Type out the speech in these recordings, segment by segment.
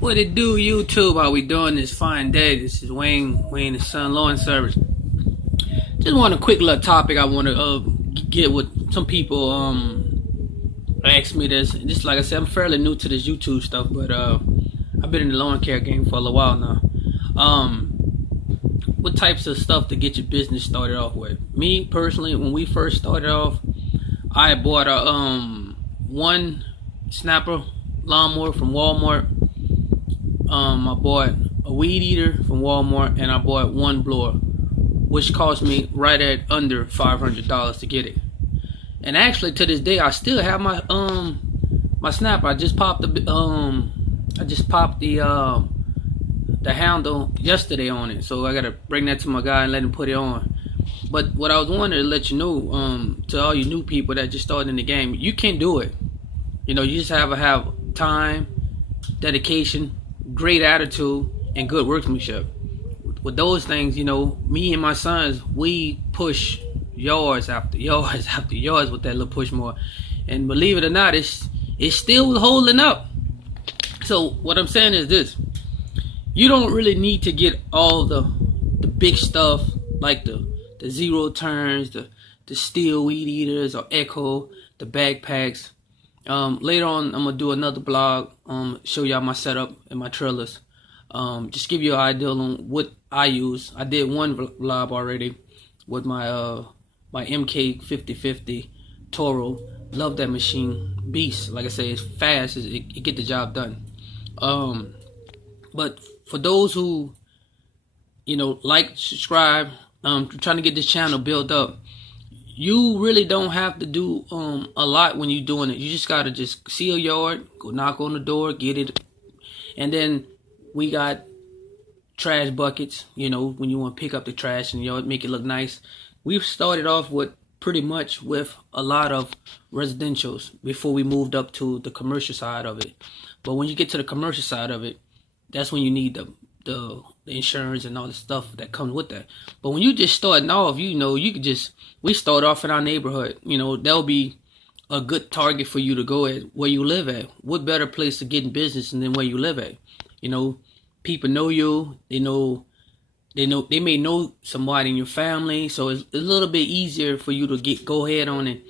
What it do, YouTube? How we doing this fine day? This is Wayne the Sun Lawn Service. Just want a quick little topic I want to get with some people ask me this. Just like I said, I'm fairly new to this YouTube stuff, but I've been in the lawn care game for a little while now. What types of stuff to get your business started off with? Me personally, when we first started off, I bought a one snapper lawnmower from Walmart. I bought a weed eater from Walmart, and I bought one blower, which cost me right at under $500 to get it. And actually, to this day, I still have my my snapper. I just popped the handle yesterday on it, so I gotta bring that to my guy and let him put it on. But what I was wanting to let you know, to all you new people that just started in the game, you can do it. You know, you just have to have time, dedication, great attitude, and good workmanship. With those things, you know, me and my sons, we push yards after yards after yards with that little push more. And believe it or not, it's still holding up. So what I'm saying is this: you don't really need to get all the big stuff like the zero turns, the steel weed eaters or Echo, the backpacks. Later on, I'm gonna do another blog, show y'all my setup and my trailers. Just give you an idea on what I use. I did one vlog already with my my MK 5050 Toro. Love that machine, beast. Like I say, it's fast. It get the job done. But for those who, you know, like, subscribe, trying to get this channel built up, you really don't have to do a lot when you're doing it. You just gotta just see a yard, go knock on the door, get it, and then we got trash buckets. You know, when you want to pick up the trash and yard, make it look nice. We've started off with pretty much with a lot of residentials before we moved up to the commercial side of it. But when you get to the commercial side of it, that's when you need the insurance and all the stuff that comes with that. But when you just starting off, you know, you could just, we start off in our neighborhood. You know, that'll be a good target for you to go at where you live at. What better place to get in business than where you live at? You know, people know you. They may know somebody in your family, so it's a little bit easier for you to go ahead on and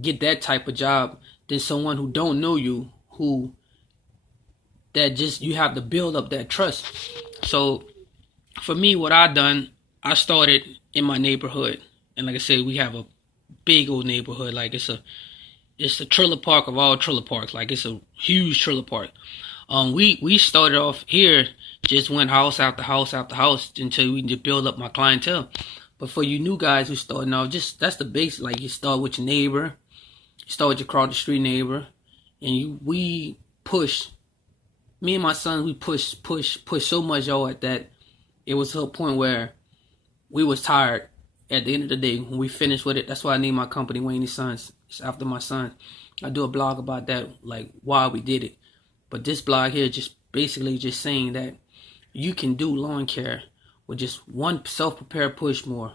get that type of job than someone who don't know you, you have to build up that trust. So for me, what I done, I started in my neighborhood, and like I said, we have a big old neighborhood. Like it's a trailer park of all trailer parks. Like it's a huge trailer park. We started off here, just went house after house after house until we just build up my clientele. But for you new guys who starting off, that's the basic. Like you start with your neighbor, you start with your across the street neighbor, and we push. Me and my son, we push so much hard that it was to a point where we was tired at the end of the day when we finished with it. That's why I named my company Wayne the Sons. It's after my son. I do a blog about that, like why we did it. But this blog here just basically just saying that you can do lawn care with just one self-prepared push mower,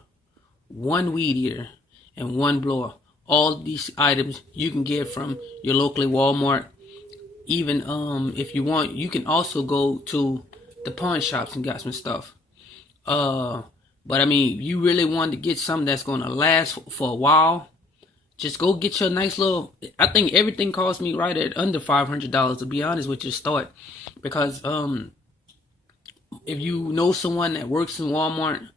one weed eater, and one blower. All these items you can get from your locally Walmart. Even if you want, you can also go to the pawn shops and got some stuff. But I mean, you really want to get something that's gonna last for a while, just go get your nice little. I think everything cost me right at under $500, to be honest with you, to start. Because if you know someone that works in Walmart,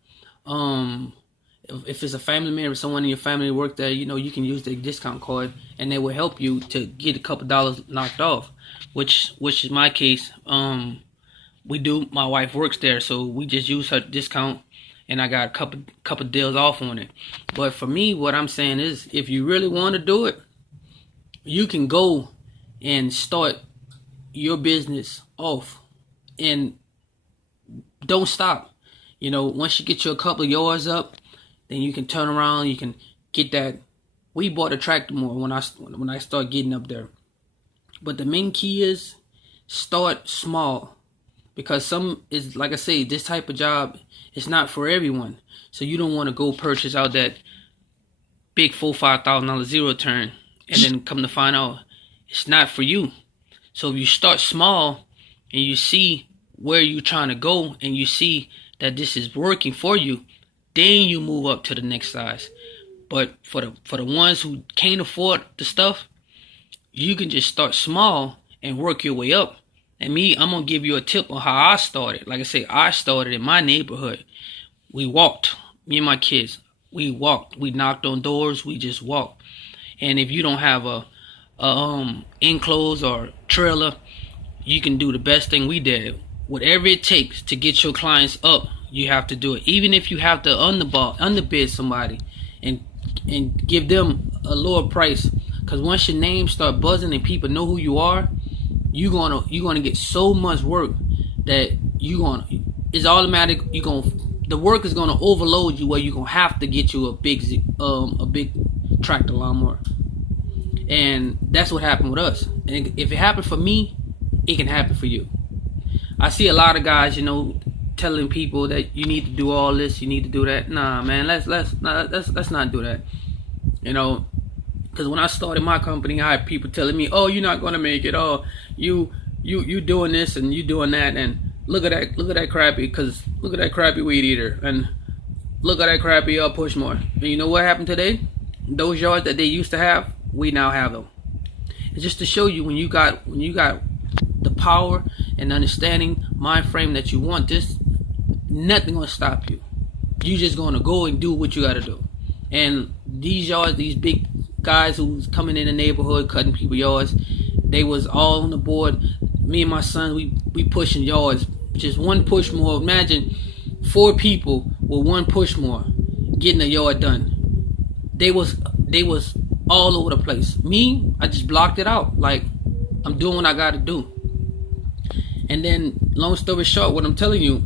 if it's a family member, someone in your family work there, you know, you can use the discount card and they will help you to get a couple dollars knocked off, which is my case. My wife works there, so we just use her discount and I got a couple deals off on it. But for me, what I'm saying is, if you really want to do it, you can go and start your business off and don't stop. You know, once you get your couple of yards up, then you can turn around, you can get that. We bought a tractor more when I start getting up there. But the main key is start small, because some is, like I say, this type of job is not for everyone. So you don't want to go purchase out that big $4,000-$5,000 zero turn and then come to find out it's not for you. So if you start small, and you see where you're trying to go, and you see that this is working for you, then you move up to the next size. But for the ones who can't afford the stuff, you can just start small and work your way up. And me, I'm gonna give you a tip on how I started. Like I say, I started in my neighborhood. We walked, me and my kids. We walked. We knocked on doors. We just walked. And if you don't have a enclosed or trailer, you can do the best thing we did. Whatever it takes to get your clients up, you have to do it. Even if you have to underbid somebody and give them a lower price, because once your name start buzzing and people know who you are, you're gonna get so much work that it's automatic. The work is gonna overload you, where you're gonna have to get you a big tractor lawnmower. And that's what happened with us. And if it happened for me, it can happen for you. I see a lot of guys, telling people that you need to do all this, you need to do that. Nah, man, let's not do that. Because when I started my company, I had people telling me, "Oh, you're not gonna make it. Oh, you doing this and you doing that, and look at that crappy weed eater, and look at that crappy push more." And you know what happened today? Those yards that they used to have, we now have them. It's just to show you when you got the power and understanding mind frame that you want this, nothing gonna stop you. You just gonna go and do what you gotta do. And these yards, these big guys who's coming in the neighborhood cutting people yards, they was all on the board. Me and my son, we pushing yards, just one push more. Imagine 4 people with one push more getting a yard done. They was all over the place. Me, I just blocked it out. Like, I'm doing what I gotta do. And then, long story short, what I'm telling you,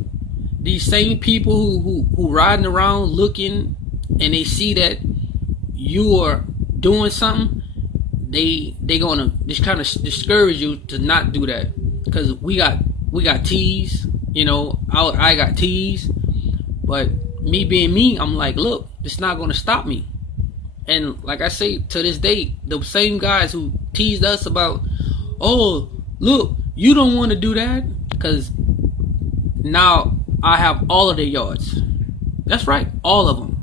these same people who riding around looking, and they see that you are doing something, they gonna just kind of discourage you to not do that. Because we got teas, I got teas, but me being me, I'm like, look, it's not gonna stop me. And like I say, to this day, the same guys who teased us about, "Oh, look, you don't want to do that," because now I have all of their yards. That's right, all of them.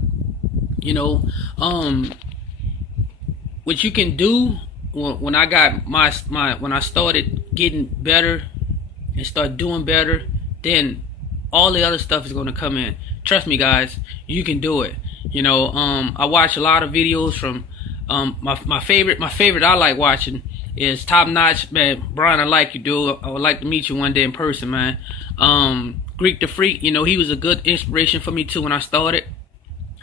What you can do when I got when I started getting better and start doing better, then all the other stuff is gonna come in. Trust me, guys, you can do it. I watch a lot of videos from my favorite I like watching is Top Notch. Man, Brian, I like you, dude. I would like to meet you one day in person, man. Greek the Freak, he was a good inspiration for me too when I started.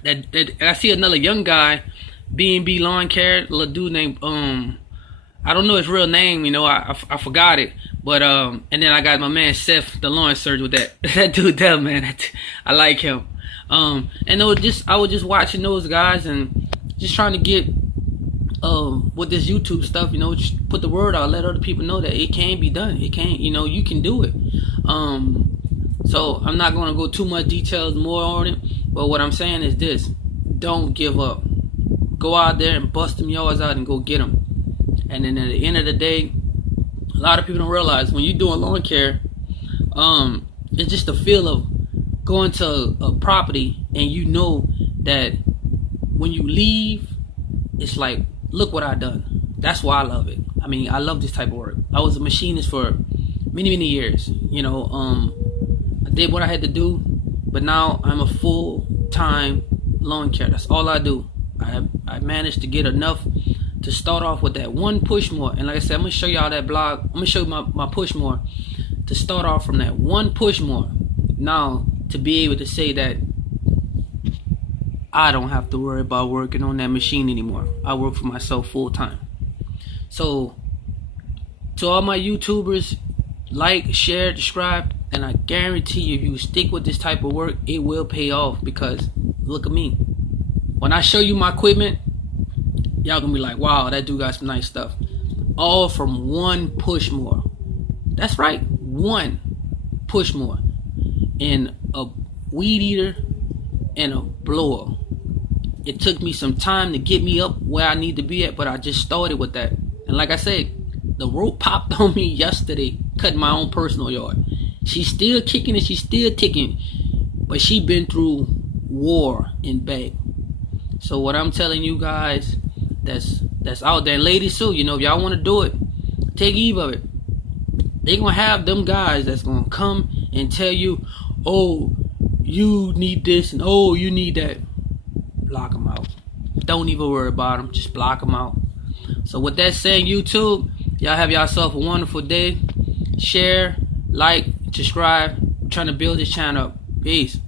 That I see another young guy, B&B Lawn Care, a little dude named I don't know his real name, I forgot it. But and then I got my man Seth, the lawn surgeon, with that dude there, man. I like him. And I was just watching those guys and just trying to get with this YouTube stuff, just put the word out, let other people know that it can be done. It can, you can do it. So I'm not gonna go too much details more on it, but what I'm saying is this: don't give up. Go out there and bust them yards out and go get them. And then at the end of the day, a lot of people don't realize when you're doing lawn care, it's just the feel of going to a property and you know that when you leave, it's like, look what I done. That's why I love it. I mean, I love this type of work. I was a machinist for many years. I did what I had to do, but now I'm a full-time lawn care. That's all I do. I managed to get enough to start off with that one push more. And like I said, I'm gonna show y'all that blog. I'm gonna show you my push more to start off from that one push more. Now to be able to say that I don't have to worry about working on that machine anymore. I work for myself full time. So to all my YouTubers, like, share, subscribe, and I guarantee you, if you stick with this type of work, it will pay off. Because look at me. When I show you my equipment, y'all gonna be like, wow, that dude got some nice stuff. All from one push more. That's right, one push more. And a weed eater and a blower. It took me some time to get me up where I need to be at, but I just started with that. And like I said, the rope popped on me yesterday. cutting my own personal yard. She's still kicking and she's still ticking, but she been through war and back. So what I'm telling you guys, that's out there, ladies too. You know, if y'all want to do it, take heed of it. They gonna have them guys that's gonna come and tell you, oh, you need this and oh, you need that. Block them out. Don't even worry about them. Just block them out. So with that saying, YouTube, y'all have yourself a wonderful day. Share, like, subscribe. I'm trying to build this channel up. Peace.